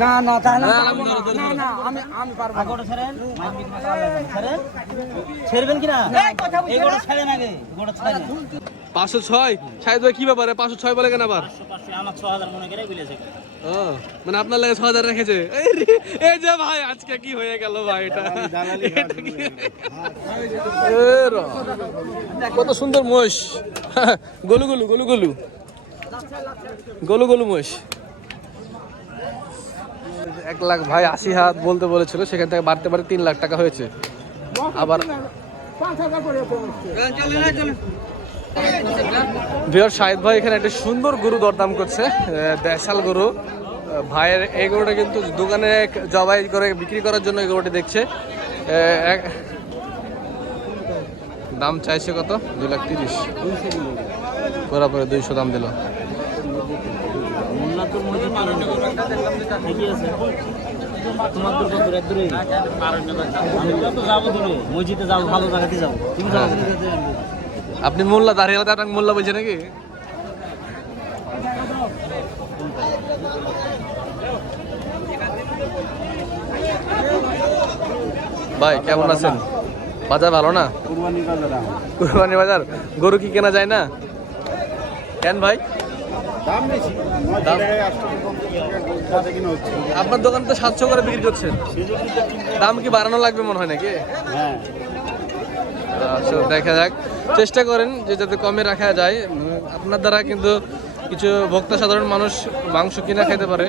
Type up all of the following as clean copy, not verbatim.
না না তাহলে না না আমি পারবো না। গোটা ছাড়েন মাইক বিক্রি ছাড়েন ছেড়বেন কি না এই গোটা ছাড়েন আগে গোটা ছাড়েন 506 শাহিদ ভাই কি ব্যাপারে 506 বলে কেন আবার? আমার 6000 মনে করে বলেছে। ও মানে আপনার লাগে 6000 রেখেছে। এই যে ভাই আজকে কি হয়ে গেল ভাই এটা কত সুন্দর মোষ গোলু গোলু গোলু গোলু গোলু গোলু মোষ 1 লাখ ভাই 80 হাত বলতে বলেছিল, সেখান থেকে বাড়তে বাড়তে 3 লাখ টাকা হয়েছে। আবার বিহার শাহিদ ভাই এখানে একটা সুন্দর গরু দরদাম করছে, দেশাল গরু। ভাইয়ের এই গরুটা কিন্তু দোকানে জবাই করে বিক্রি করার জন্য এই গরুটি দেখছে। দাম চাইছে কত? 2,30,000 বরাবর 200 দাম দিল। আপনি মোল্লা দাঁড়িয়ে আপনাকে মোল্লা বলছে নাকি? ভাই কেমন আছেন? বাজার ভালো না? কুরবানি বাজার গরু কি কেনা যায় না কেন ভাই? আপনার দোকান তো 700 করে বিক্রি করছেন, দাম কি বাড়ানো লাগবে মনে হয় নাকি? আচ্ছা দেখা যাক, চেষ্টা করেন যে যাতে কমে রাখা যায়। আপনার দ্বারা কিন্তু কিছু ভোক্তা সাধারণ মানুষ মাংস কিনা খেতে পারে।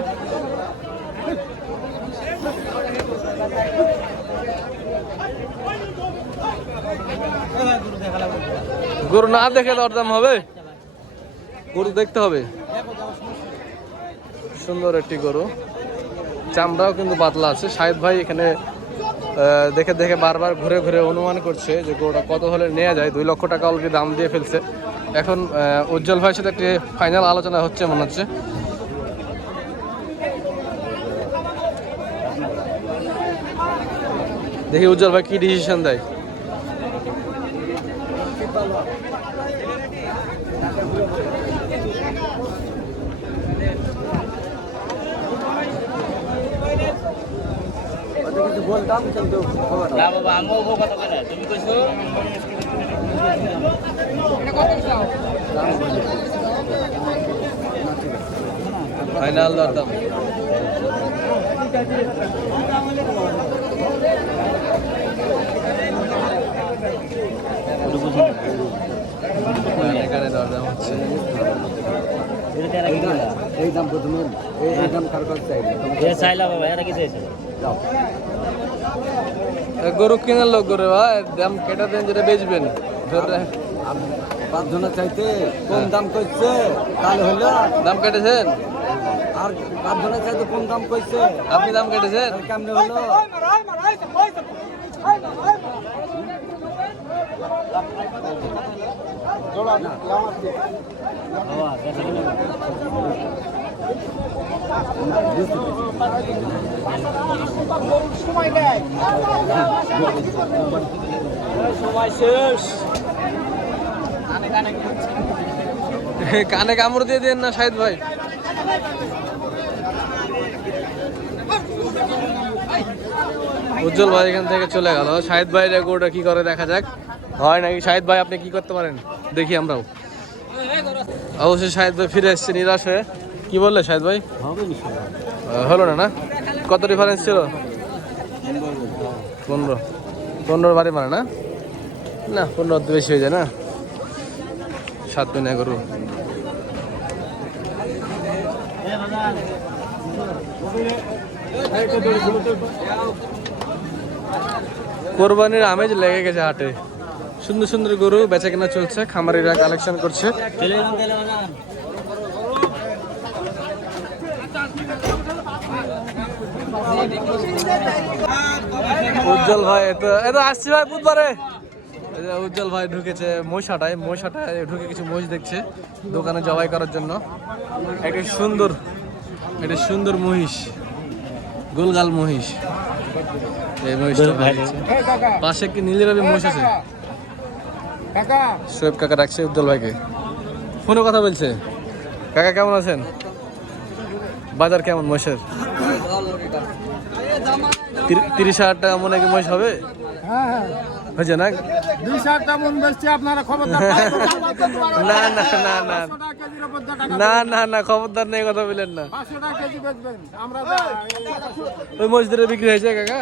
গরু না দেখে দরদাম হবে, গরু দেখতে হবে। সুন্দর একটি গরু, চামড়াও কিন্তু পাতলা আছে। শাহিদ ভাই এখানে দেখে দেখে বারবার ঘুরে ঘুরে অনুমান করছে যে গরুটা কত হলে নেওয়া যায়। 2 লক্ষ টাকা অলরেডি দাম দিয়ে ফেলছে। এখন উজ্জ্বল ভাইয়ের সাথে একটি ফাইনাল আলোচনা হচ্ছে মনে হচ্ছে। দেখি উজ্জ্বল ভাই কি ডিসিশন দেয়। বলতাম কিন্তু না বাবা আমিও কত করে তুমি কইছো ফাইনাল দরদাম এখানে দরদাম হচ্ছে। এই দাম প্রথমে এই দাম কার কাছে চাইলা বাবা এটা কি চাইছে? গরু কেনার লোক গরু ভাই দাম কেটে দেন যেটা বেচবেন। 5 জনের চাইতে কম দাম কইছে, তাহলে হলো দাম কেটেছেন? আর 5 জনের চাইতে কম দাম কইছে, আপনি দাম কেটেছেন? কেমনে হলো? কানে কামড় দিয়ে দেন না শাহিদ ভাই। উজ্জ্বল ভাই এখান থেকে চলে গেল। শাহিদ ভাই রেকর্ডটা কি করে দেখা যাক, হয় নাকি। শাহিদ ভাই আপনি কি করতে পারেন দেখি আমরাও। অবশ্যই শাহিদ ভাই ফিরে এসছে নিরাশ হয়ে। কি বললে শাহিদ ভাই? হলো না? না কত ডিফারেন্স ছিল? 15 বাড়ি মানে না? না 15 বেশি হয়ে যায় না? 7 দিন গরু। কোরবানির আমেজ লেগে গেছে হাটে। সুন্দর সুন্দর গরু বেচা কেনা চলছে, খামারিরা কালেকশন করছে। উজ্জ্বল ভাই এত আসছি ভাই বুধবারে। উজ্জ্বল ভাই ঢুকেছে মহিষাটায় ঢুকে কিছু মহিষ দেখছে দোকানে জবাই করার জন্য। একটা সুন্দর মহিষ, গোলগাল মহিষ। এই মহিষটা পাশে কি নীলের মহিষ আছে। সোয়েব কাকা ডাকছে উজ্জ্বল ভাইকে, ফোনে কথা বলছে। কাকা কেমন আছেন? বাজার কেমন মহিষের? 30,000 টাকা মনে কি মহিষ হবে? হ্যাঁ হ্যাঁ হয়েছে না? 2,000 টাকা মন বেচছি আপনারা খবরদার না না না না 500 টাকা কেজির উপর যা টাকা না না না খবরদার নেই কথা বললেন না। 500 টাকা কেজি বেচবেন আমরা ওই মসজিদে বিক্রি হয়েছে কাকা?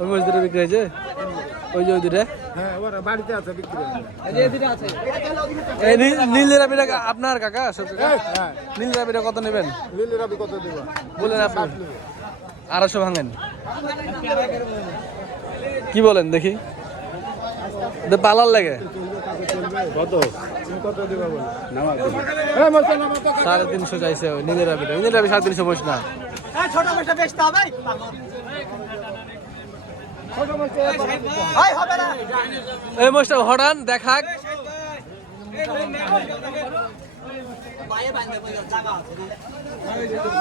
ওই মসজিদে বিক্রি হয়েছে ওই যে ওই দুটা? হ্যাঁ ওরা বাড়িতে আছে বিক্রি এই নীল রাবিটা আপনার কাকা? সব কাকা হ্যাঁ নীল রাবিটা কত নেবেন লিলি রাবি কত দেবা বলেন আপনি? 250 ভাঙেন। কি বলেন দেখি? পালার লাগে কত কত দেবা বল নামা এই মত নামা তো 350 চাইছে ওই নীল রাবিটা। নীল রাবি 350 বস না। ছোট বড়টা বেচতে হবে ছোট মাছ ভাই হবে না এই মোষটা হঠাৎ দেখাক।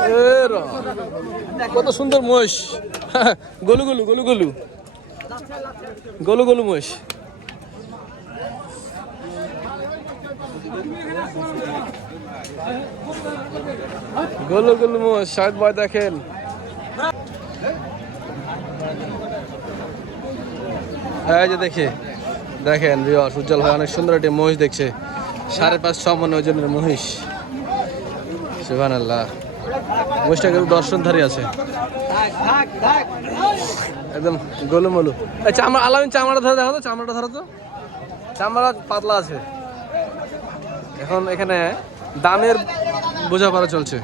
এ র, কত সুন্দর মোষ। গলু গলু গলু গলু গলু গলু মোষ। গলু গলু মোষ। শাহেদ ভাই দেখেন এই যে দেখেন ভিউয়ার্স, উজ্জ্বল ভাই অনেক সুন্দর একটি মহিষ দেখছে। 5.5 মণ ওজনের মহিষ। সুবহানাল্লাহ। মহিষটা কিন্তু দর্শনধারী আছে একদম গোলুমলু। আচ্ছা আমার আলামিন চামড়া ধরে দেখো তো, চামড়াটা ধরো তো। চামড়া পাতলা আছে। এখন এখানে দামের বোঝাপড়া চলছে।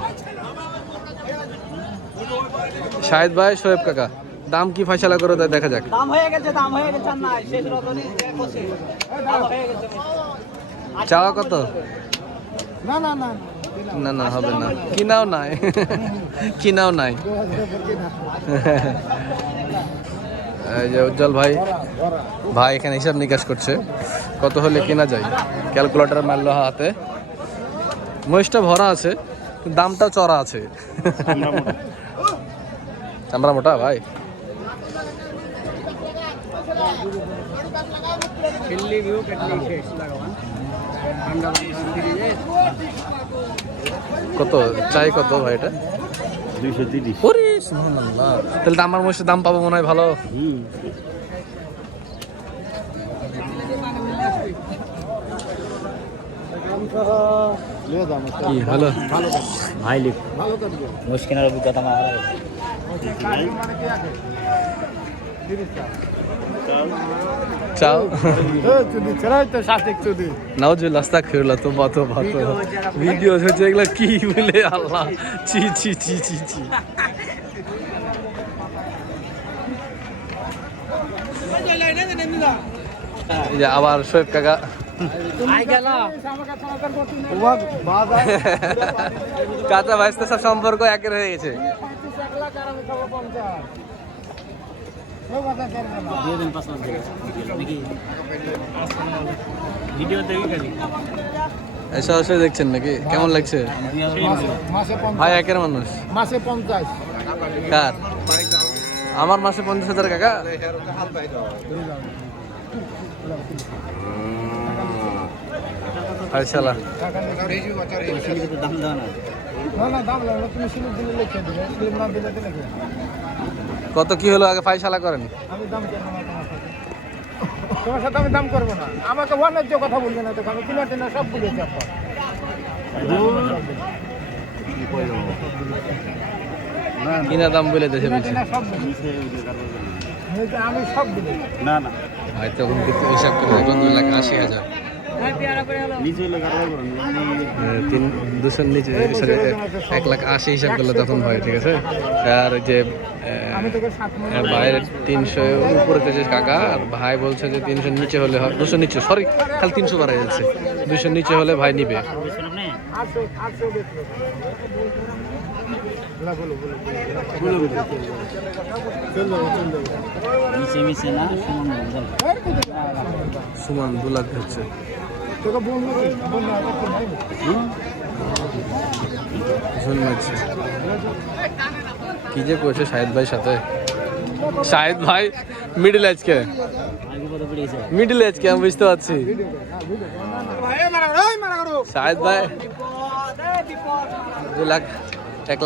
শাহেদ ভাই, শোয়েব কাকা দাম কি ফয়সালা করে দেয় দেখা যাক। দাম হয়ে গেছে না শেষ রতনই বসে দাম হয়ে গেছে। চাওয়া কত? না না না না না হবে না, কিনাও নাই কিনাও নাই। এই যে উজ্জ্বল ভাই এখানে হিসাব নিকাশ করছে কত হলে কেনা যায়। ক্যালকুলেটর মারলো হাতে। মহিষটা ভরা আছে, দামটাও চড়া আছে। চামড়া মোটা ভাই। কত চাই কত ভাই এটা? 230। ওরে সুবহানাল্লাহ, তাহলে তো আমার মহিষের দাম পাবো মনে হয় ভালো। কি হলো ভাই লিখ ভালো করবে মুশকিলের অভিজ্ঞতা আমার মানে কি আছে 30 টাকা চাও চুদি ছড়াই তো সাথে চুদি নাউজুবিল্লাহ, আস্তাগফিরুল্লাহ। তো বাতো ভিডিও হচ্ছে এগুলা কি বলে আল্লাহ, ছি ছি ছি ছি ছি। এই যে আবার শোয়েব কাকা কাঁচা ভাইস্তার সব সম্পর্ক একের হয়ে গেছে। ভিডিও দেখি খালি এই সরাসরি দেখছেন নাকি? কেমন লাগছে মাসে ভাই? একের মানুষ। মাসে 50 কার? আমার মাসে 50,000 কাকা। ফাইসালা দাম দাও না না না দাম লাগলো তুমি স্লিপ দিলে লিখে দিবে স্লিপ না দিলে তো লিখে কত কি হলো আগে ফাইসালা করেন। আমি দাম করব না তোমার সাথে আমি দাম করব না। আমাকে অন্যায্য কথা বলবে না, তো আমি কিনা টিনা সব বলেছি আপনার কিনা দাম বলে দেশে বলছে কিনা সব বলেছি আমি সব বলেছি না না ভাই তখন দেখতে হিসাব করে দেখলাম 2,80,000। 200 নিচে সরি 1,80,000 হিসাব করলে তখন হয়, ঠিক আছে। আর ওই যে আমি তোকে 7 মিনিট বাইরের 300 উপরেতে যে কাকা, আর ভাই বলছে যে 300 নিচে হলে হয়, 200 নিচে, সরি খালি 300 বাড়াই যাচ্ছে, 200 নিচে হলে ভাই নিবে। 800 দেখলো না বলো মিশে না সুমান 2 লাখ হচ্ছে। তোকে বলবো না তো নাই ভীষণ লাগছে। কি যে করছে শাহেদ ভাই সাথে। শাহেদ ভাই মিডল এজকে, মিডল এজকে আমি বুঝতে পারছি। শাহেদ ভাই 2 লাখ 1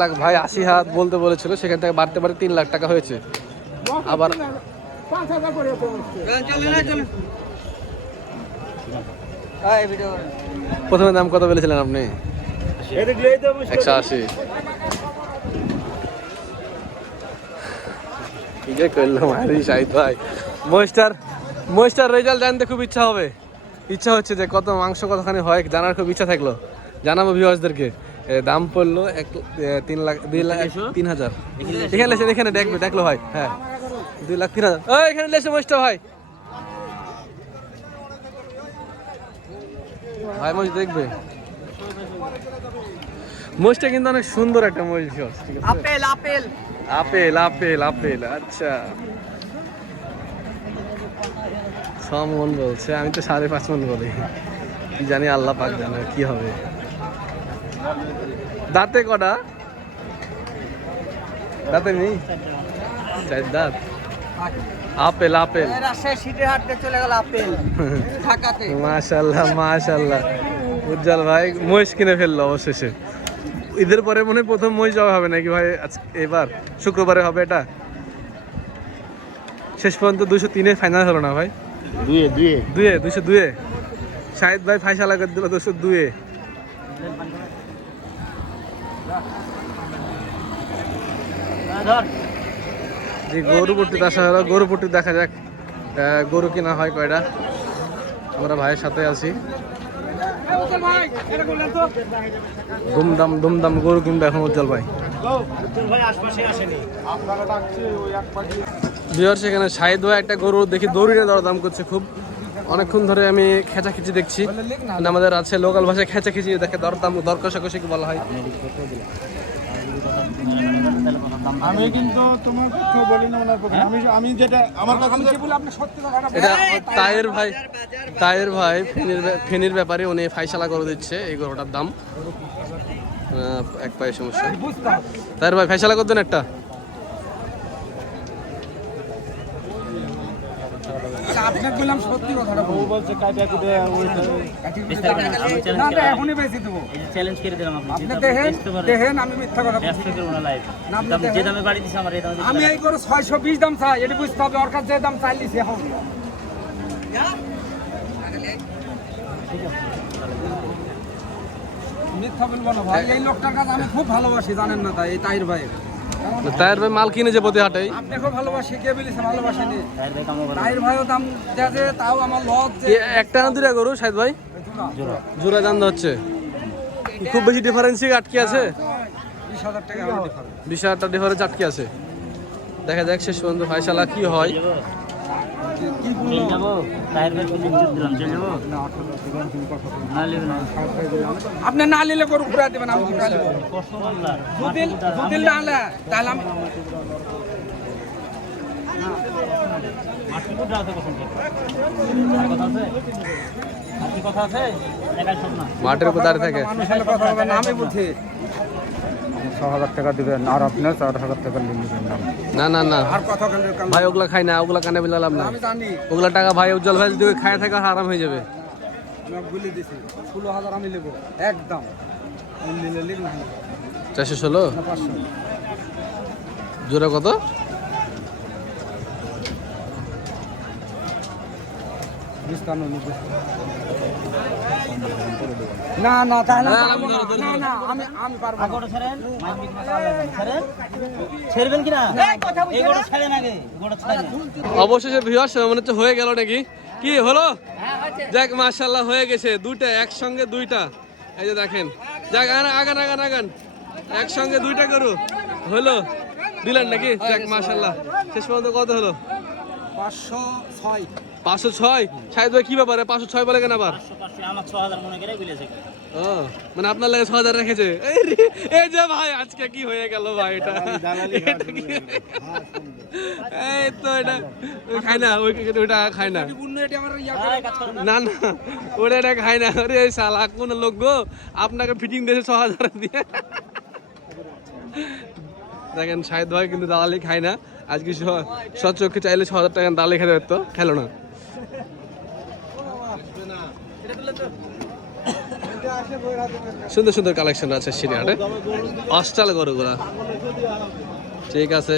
লাখ ভাই 80,000 বলতে বলেছিল, সেখান থেকে বাড়তে বাড়তে 3 লাখ টাকা হয়েছে। আবার 5,000 করে তো হচ্ছে। প্রথমে দাম কত বলেছিলেন আপনি? 180। ঠিক আছে করলাম আরে শাহিদ ভাই। মহিষটার রেজাল্ট জানতে খুব ইচ্ছা হচ্ছে যে কত মাংস কতখানি হয় জানার খুব ইচ্ছা থাকলো, জানাবো ভিউয়ার্সদেরকে। দাম পড়লো 3 লাখ 2 লাখ 3,000। এখানে দেখলো ভাই, হ্যাঁ 2 লাখ 3,000। এখানে লেসে মহিষটা ভাই মহিষ দেখবে। মহিষটা কিন্তু অনেক সুন্দর একটা মহিষ, ঠিক আছে? আপেল আচ্ছা 6 মন বলছে, আমি তো 5.5 মন বলি, কি জানি আল্লাহ পাক জানে কি হবে। দাঁতে কটা? দাঁতে নেই, 4 দাঁত। আপেল মাশাআল্লাহ উজ্জ্বল ভাই মহিষ কিনে ফেললো অবশেষে। ঈদের পরে মনে হয় প্রথম মহিষ যাওয়া হবে নাকি ভাই? এবার শুক্রবারে হবে এটা। শেষ পর্যন্ত 203-এ ফাইনাল হলো না ভাই? 202-এ শাহিদ ভাই ফাইসালা করে দিল 202-এ। জি গরু পট্টিতে আসা হলো, গরু পট্টি দেখা যাক গরু কিনা হয় কয়টা। আমরা ভাইয়ের সাথে আছি, দুমদাম গরু কিনবে এখন উজ্জ্বল ভাই। ভিউয়ার্স এখানে শাহিদ ভাই একটা গরু দেখি দৌড়িয়ে দরদাম করছে খুব অনেকক্ষণ ধরে। আমি খেঁচাখিচি দেখছি, আমাদের আছে লোকাল ভাষায় খেঁচাখিচি দেখে দরদাম দর কষাকষি বলা হয়। আমি কিন্তু তোমার কথা বলি না ওনার পক্ষে, আমি যেটা আমার কথা বলি আপনি সত্যি কথাটা এটা তায়ের ভাই ফেনীর ব্যাপারে উনি ফাইসালা করে দিচ্ছে এই গরুটার দাম। এক পায়ে সমস্যা, তায়ের ভাই ফাইসালা করতেন একটা। আপনাকে বললাম সত্যি কথাটা বলছে কাটা কুটে না এখনই বেশি দেবো। চ্যালেঞ্জ করে দিলাম আপনি দেখেন আমি মিথ্যা কথা ব্যস্ত করব না লাইভ। যে দামে বাড়ি দিছে আমার এই দামে আমি এই করে 620 দাম চাই, এটা বুঝতে হবে। ওর কাছে যে দাম চাইলিছে এখন মিথ্যা বলবো না ভাই। এই লোকটার কাছে আমি খুব ভালোবাসি, জানেন না? তাই এই তাইর ভাই মাল কিনে যে প্রতি হাটেই আপনাকেও ভালোবাসি, কে বলিছে ভালোবাসিনি? তাইর ভাই কামো করে তাইর ভাইও দাম দেছে, তাও আমার লস যে একটা না দুটা গরু শাহিদ ভাই জোড়া দাম হচ্ছে। খুব বেশি ডিফারেন্সই আটকে আছে, 20,000 টাকা 20,000 টাকা ডিফারেন্স আটকে আছে। দেখা যাক শেষ পর্যন্ত ফাইসালা কি হয়। চলে যাবো তাইর ভাই কিছু দিলাম, চলে যাবো না লিবে না। আপনি না নিলে গরু ঘুরা দেবেন, আমি ঘুরা নেব। কষ্ট করলা দুদিন না আনলে তাহলে আমি মাটি কোটা আছে কত কথা আছে আর কি কথা আছে দেখাই সব না মাঠের উপর দাঁড়িয়ে থাকে। মানুষের কথা হবে না, আমি বলছি 6,000 টাকা দিবেন আর আপনি 4,000 টাকা নিয়ে নেবেন। না আর কথা কেন ভাই ওগুলা খাই না, ওগুলা কানে বললাম না। আমি জানি ওগুলা টাকা ভাই উজ্জ্বল ভাই যদি খায় থাকে আরাম হয়ে যাবে। আমি বলে দিছি 16,000 আমি নেব একদম। আমি নিলে লিখ না 416 500 জোড়া কত? না না তাহলে না আমি পারবো না। গোটা ছাড়েন মাইক বিক মাথা ছাড়েন ছেড়বেন কি না? এই গোটা ছাড়েন আগে, গোটা ছাড়েন। অবশেষে ভিউয়ার্স মনে হচ্ছে হয়ে গেল নাকি? কি হলো? দেখ মাশাআল্লাহ হয়ে গেছে দুইটা একসঙ্গে দুইটা। এই যে দেখেন, যাক আগান একসঙ্গে দুইটা গরু হলো, দিলেন নাকি? দেখ মাশাআল্লাহ শেষ পর্যন্ত কত হলো? 506 506। শাহিদ ভাই কি ব্যাপারে 506 বলে কেন আবার? আমার 6,000 মনে করে বলেছে। ও মানে আপনার লাগে 6,000 রেখেছে। এই যে ভাই আজকে কি হয়ে গেল ভাই? এটা এই তো এটা খাই না, ওইটা খাই না না ওটা এটা খাই না। আরে এই শালা কোন লোক গো আপনাকে ফিটিং দিয়েছে 6,000 দিয়ে। দেখেন শাহিদ ভাই কিন্তু দালালি খাই না আজকে, সচক্ষে চাইলে 6,000 টাকা দালালি খেতে পারতো, খেলো না। সুন্দর সুন্দর কালেকশন আছে সিরিয়াটে, অস্টাল গরুগুলা। ঠিক আছে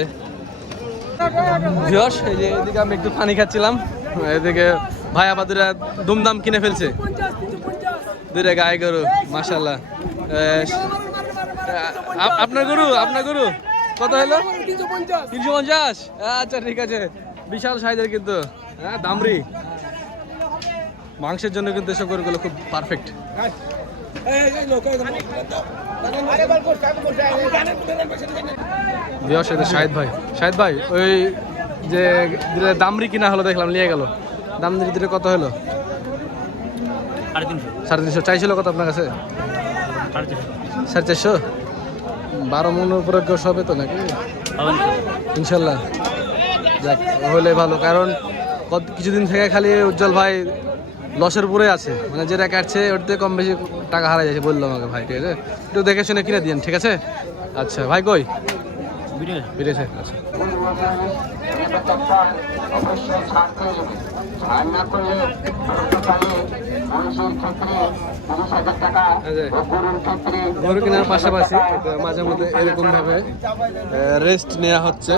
ভিউয়ার্স, এই যে এদিকে আমি একটু পানি খাচ্ছিলাম, এদিকে ভাই আবার দুটা দুমদাম কিনে ফেলছে, দুইটা গায়ে গরু মাশাআল্লাহ। আপনার গরু কত হলো? 350। আচ্ছা ঠিক আছে, বিশাল সাইজের কিন্তু, হ্যাঁ দামরি। মাংসের জন্য কিন্তু এসব গরুগুলো খুব পারফেক্ট। শাহিদ ভাই ওই যে দামরি কিনা হলো দেখলাম, নিয়ে গেল, দামরি দিলে কত হলো? 350। চাইছিল কত আপনার কাছে? 450। 12 মনের উপরে গোশ হবে তো নাকি? ইনশাল্লাহ। যাক, হলে ভালো, কারণ কিছুদিন থেকে খালি উজ্জ্বল ভাই লসের উপরে আছে, মানে যেটা কাটছে ওর থেকে কম বেশি টাকা হারা যাচ্ছে, বললো আমাকে ভাই। ঠিক আছে, একটু দেখে শুনে কিনে দিন, ঠিক আছে? আচ্ছা ভাই, কই বিদেশে? আচ্ছা গরু কেনার পাশাপাশি মাঝে মধ্যে এরকম ভাবে রেস্ট নেওয়া হচ্ছে।